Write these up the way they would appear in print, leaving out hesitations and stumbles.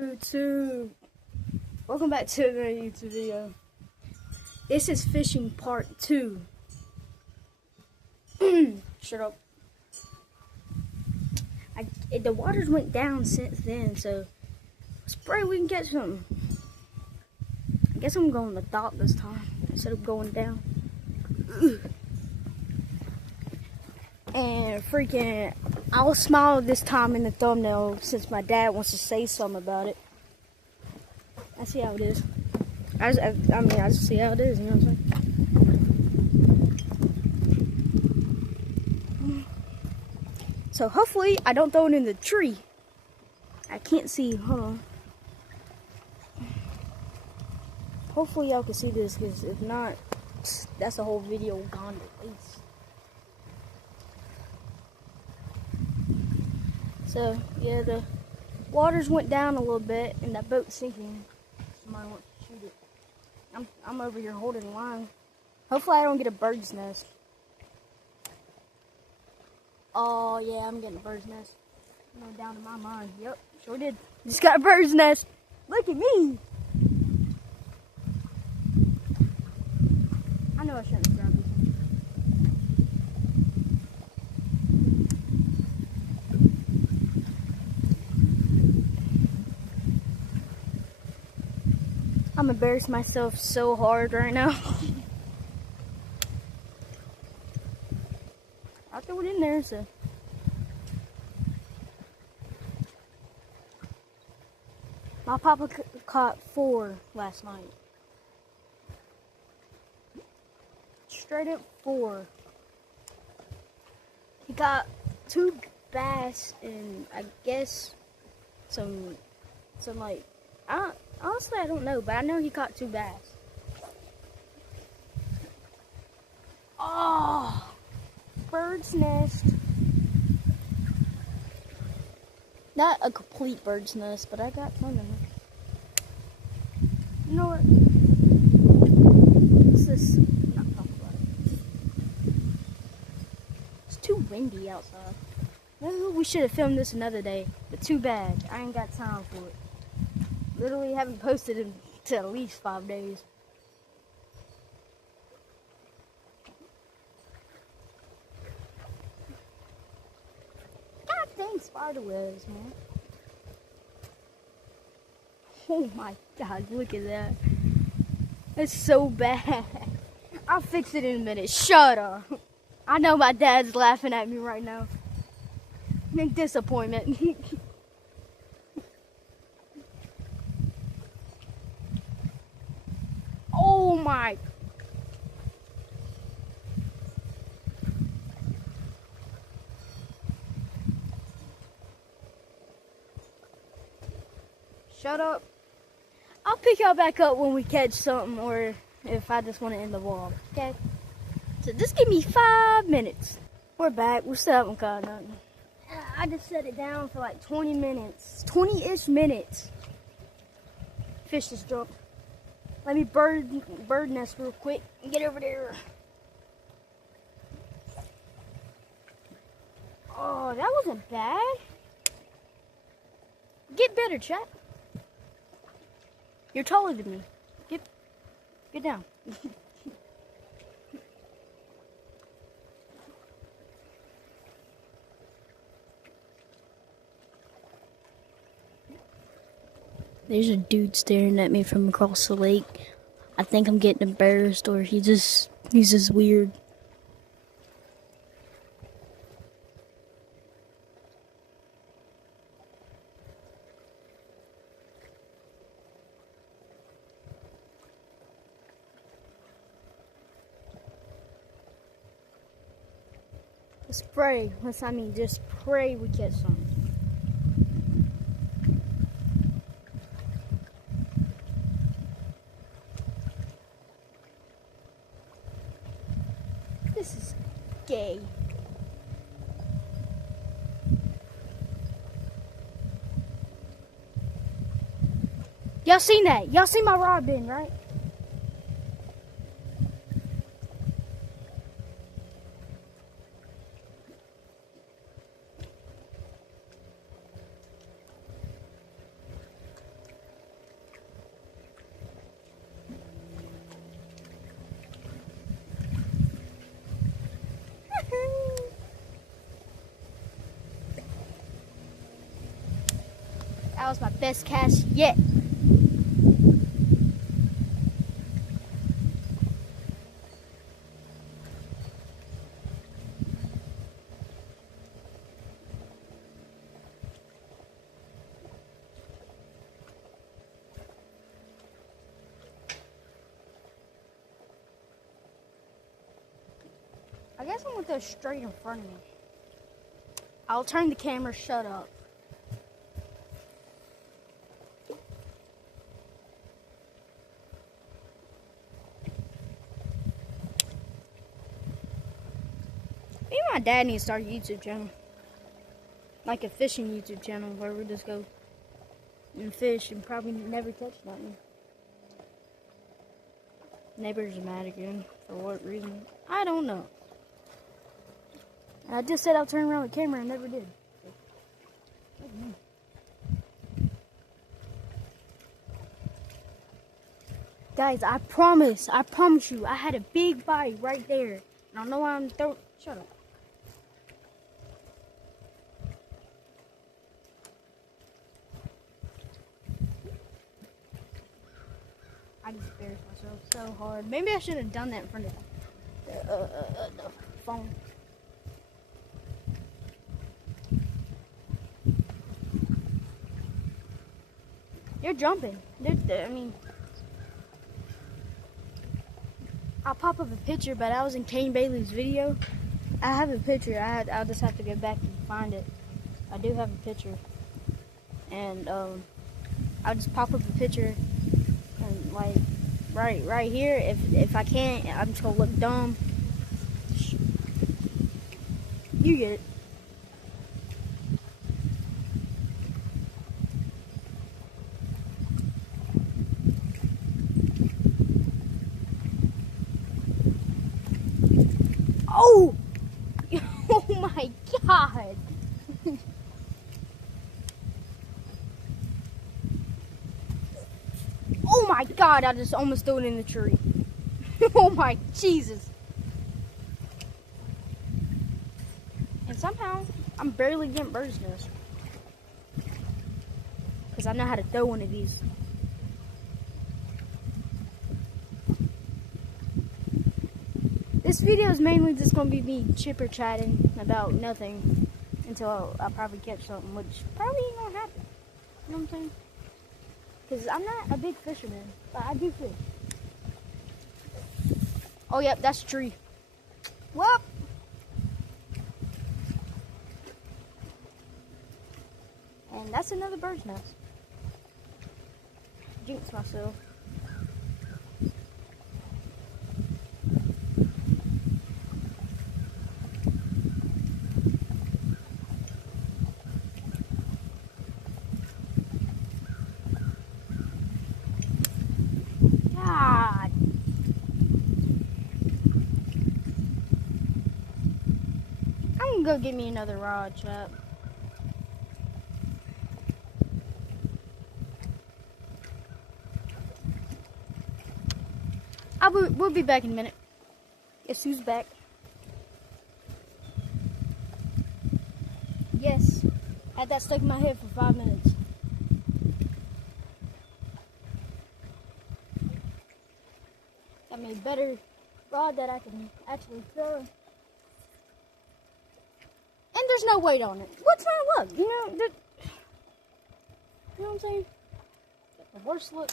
YouTube. Welcome back to another YouTube video. This is fishing part 2. Shut up. The waters went down since then, so let's pray we can catch something. I guess I'm going to the dock this time instead of going down. And freaking, I'll smile this time in the thumbnail since my dad wants to say something about it. I see how it is. I just see how it is, you know what I'm saying? So hopefully I don't throw it in the tree. I can't see, hold on. Hopefully y'all can see this, because if not, that's the whole video gone at least. So yeah, the waters went down a little bit and that boat's sinking. Somebody wants to shoot it. I'm over here holding the line. Hopefully I don't get a bird's nest. Oh yeah, I'm getting a bird's nest. No doubt in my mind. Yep, sure did. Just got a bird's nest. Look at me. I know I shouldn't have grabbed this. I'm embarrassing myself so hard right now. I'll throw it in there, so. My papa caught 4 last night. Straight up 4. He got 2 bass and I guess some like, honestly I don't know, but I know he caught 2 bass. Oh, bird's nest. Not a complete bird's nest, but I got one of them. You know what? What's this? Not talk about it. It's too windy outside. Maybe we should have filmed this another day, but too bad. I ain't got time for it. Literally haven't posted in to at least 5 days. God dang spider webs, man. Oh my God, look at that. It's so bad. I'll fix it in a minute. Shut up. I know my dad's laughing at me right now. In disappointment. Oh my. Shut up. I'll pick y'all back up when we catch something, or if I just want to end the vlog, okay? So just give me 5 minutes. We're back. We still haven't caught nothing. I just set it down for like 20 minutes. 20-ish minutes. Fish just jumped. Let me bird nest real quick and get over there. Oh, that wasn't bad. Get better, chat. You're taller than me. Get down. There's a dude staring at me from across the lake. I think I'm getting embarrassed, or he's just weird. Let's pray. Just pray we catch something. This is gay. Y'all seen that? Y'all seen my rod bin, right? was my best cast yet. I guess I'm gonna go straight in front of me. I'll turn the camera, shut up. Maybe my dad needs to start a YouTube channel. Like a fishing YouTube channel where we just go and fish and probably never catch nothing. Neighbors are mad again. For what reason? I don't know. I just said I'll turn around the camera and never did. Guys, I promise you, I had a big bite right there. I don't know why I'm throwing. Shut up. I just embarrassed myself so hard. Maybe I should have done that in front of the phone. They're jumping. I mean, I'll pop up a picture, but I was in Kane Bailey's video. I have a picture. I'll just have to go back and find it. I do have a picture, and I'll just pop up a picture, and like right here. If I can't, I'm just gonna look dumb. You get it. Oh! Oh my God! Oh my God! I just almost threw it in the tree. Oh my Jesus! And somehow I'm barely getting bird's nest because I know how to throw one of these. This video is mainly just going to be me chipper chatting about nothing until I probably catch something, which probably ain't going to happen. You know what I'm saying? Because I'm not a big fisherman, but I do fish. Oh, yep, that's a tree. Well, and that's another bird's nest. Jinx myself. God. I'm gonna go get me another rod, chap. We'll be back in a minute. Guess who's back? Yes. Had that stuck in my head for 5 minutes. Got me a better rod that I can actually throw. And there's no weight on it. What's not luck? You know what I'm saying? The worst luck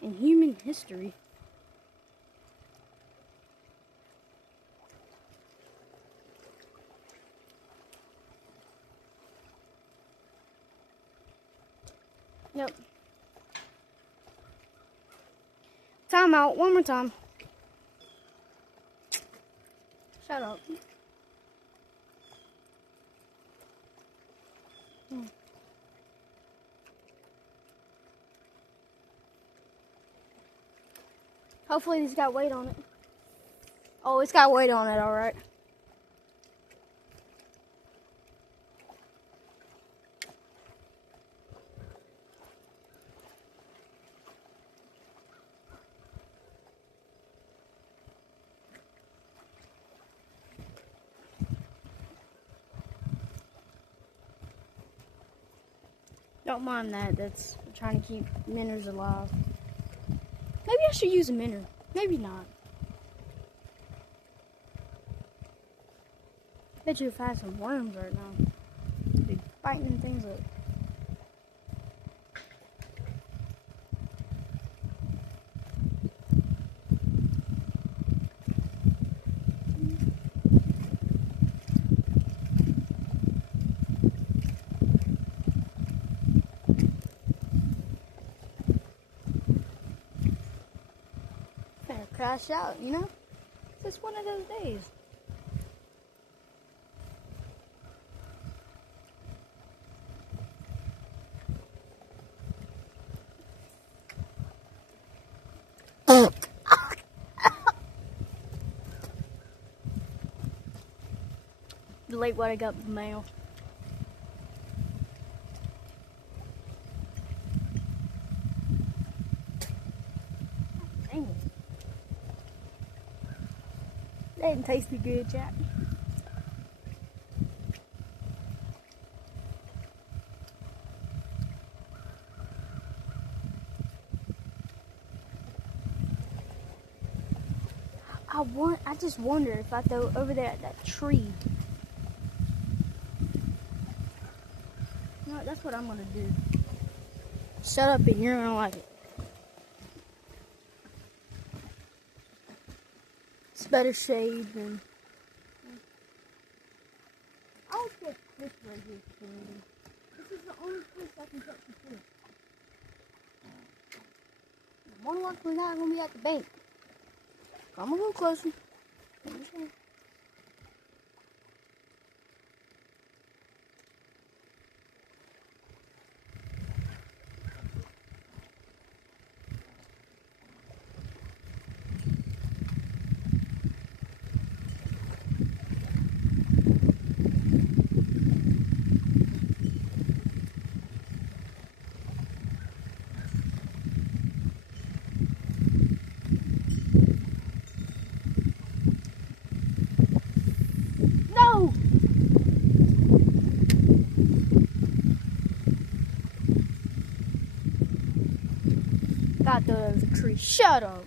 in human history. Nope. Time out. One more time. Shut up. Hopefully it's got weight on it. Oh, it's got weight on it, alright. Don't mind that. That's trying to keep minnows alive. Maybe I should use a minnow. Maybe not. Bet you if I had some worms right now, I'd be biting things up. Gonna crash out, you know? It's just one of those days. Late what I got in the mail. Dang it. That didn't taste too good, Jack. I just wonder if I throw over there at that tree. You know what, that's what I'm gonna do. Shut up and you're gonna like it. It's better shade than... I'll get this right here for me. This is the only place I can get the fish. More than likely not gonna be at the bank. Come a little closer. No! Got the tree. Shut up.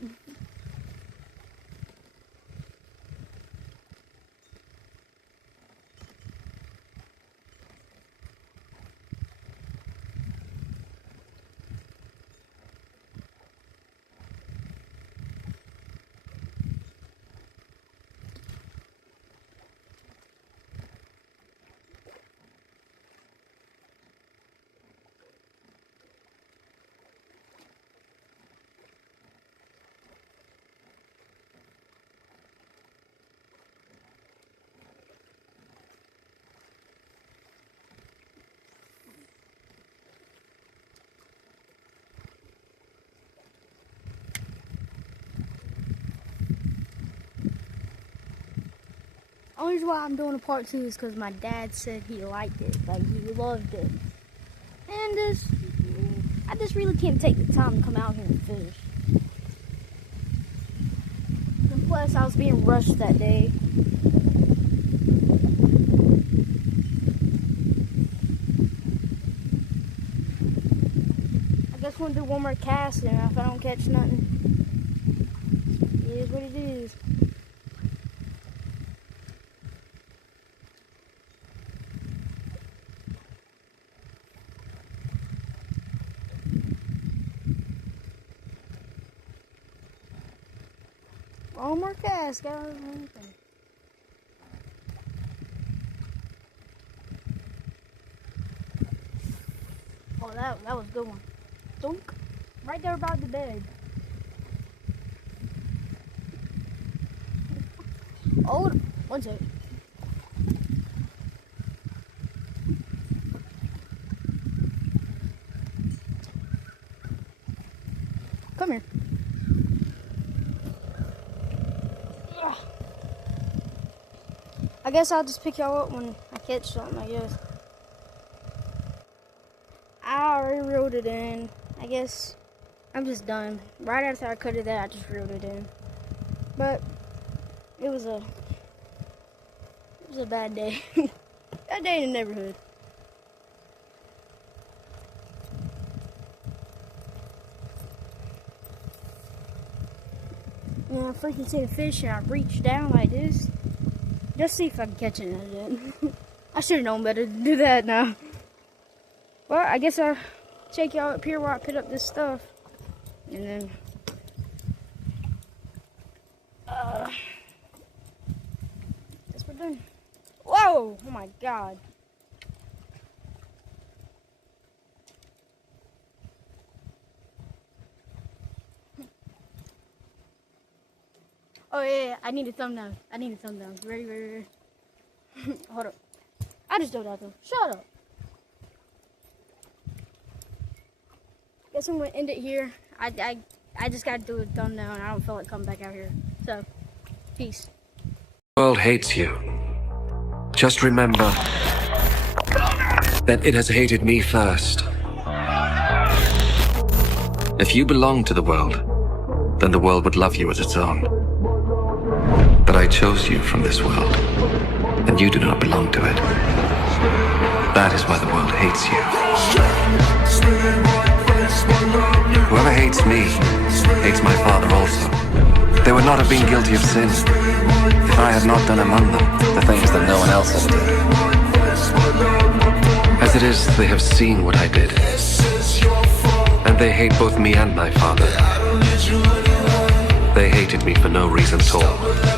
Only reason why I'm doing a part 2 is because my dad said he liked it, like he loved it. And I just really can't take the time to come out here and fish. And plus, I was being rushed that day. I guess we'll do one more cast and if I don't catch nothing, it is what it is. One more cast, guys. Oh, that was a good one. Dunk. Right there by the bed. Oh, one second. Come here. Ugh. I guess I'll just pick y'all up when I catch something, I guess. I already reeled it in. I guess I'm just done. Right after I cut it out, I just reeled it in. But it was a bad day. Bad day in the neighborhood. And I freaking see a fish and I reach down like this. Just see if I can catch it again. I should have known better to do that now. Well, I guess I'll take y'all up here while I put up this stuff. And then... guess we're done. Whoa! Oh my god. Oh yeah, I need a thumbnail. Ready, ready, ready. Hold up. I just dove out though. Shut up. Guess I'm gonna end it here. I just gotta do a thumbnail and I don't feel like coming back out here. So, peace. The world hates you. Just remember that it has hated me first. If you belong to the world, then the world would love you as its own. But I chose you from this world, and you do not belong to it. That is why the world hates you. Whoever hates me, hates my Father also. They would not have been guilty of sin if I had not done among them the things that no one else has done. As it is, they have seen what I did, and they hate both me and my Father. They hated me for no reason at all.